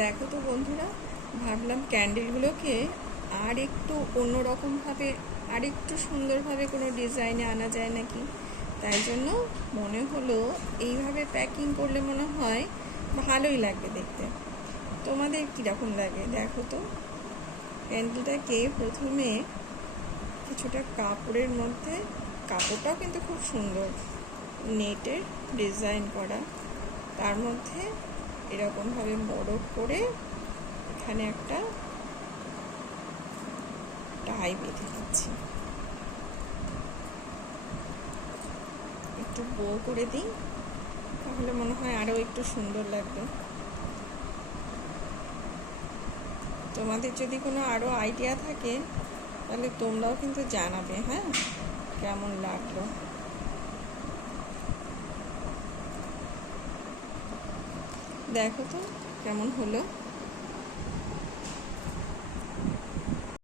দেখো তো বন্ধুরা, ভাবলাম ক্যান্ডেলগুলোকে আর একটু অন্যরকমভাবে, আর একটু সুন্দরভাবে কোনো ডিজাইনে আনা যায় নাকি। তাই জন্য মনে হলো এইভাবে প্যাকিং করলে মনে হয় ভালোই লাগবে দেখতে। তোমাদের কীরকম লাগে দেখো তো। ক্যান্ডেলটাকে প্রথমে কিছুটা কাপড়ের মধ্যে, কাপড়টাও কিন্তু খুব সুন্দর, নেটের ডিজাইন করা, তার মধ্যে এরকমভাবে মোড়ক করে এখানে একটা টাই বেঁধে দিচ্ছি। একটু বো করে দিই, তাহলে মনে হয় আরও একটু সুন্দর লাগবে। তোমাদের যদি কোনো আরও আইডিয়া থাকে তাহলে তোমরাও কিন্তু জানাবে, হ্যাঁ, কেমন লাগলো। দেখো তো কেমন হলো।